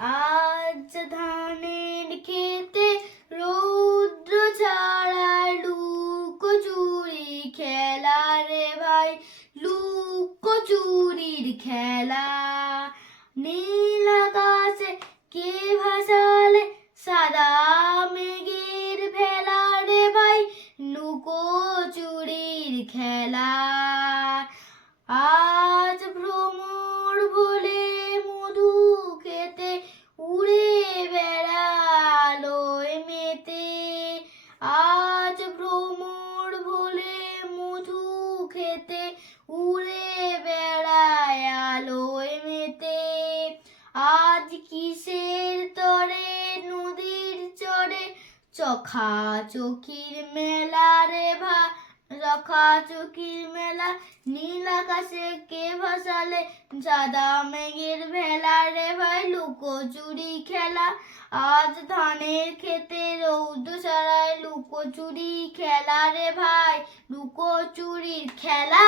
আজ ধানের খেতে রৌদ্র ছাড়ায় লুকো চুরি খেলা রে ভাই, লুকো চুরির খেলা। নীল আকাশে কে ভাসালে, সাদা মেঘের ভেলা রে ভাই, লুকো চুরির খেলা। আজ খেতে উড়ে বেড়ায় আলোয় মেতে। আজ কিসের তরে, নদীর চরে? চখা চকির মেলা রে ভা, চখা চকির মেলা। নীল আকাশে কে ভাসালে? সাদা মেঘের ভেলা রে ভাই লুকো চুরি খেলা। আজ ধানের খেতে রৌদ্র লুকো চুরি খেলা রে ভাই লুকোচুরির খেলা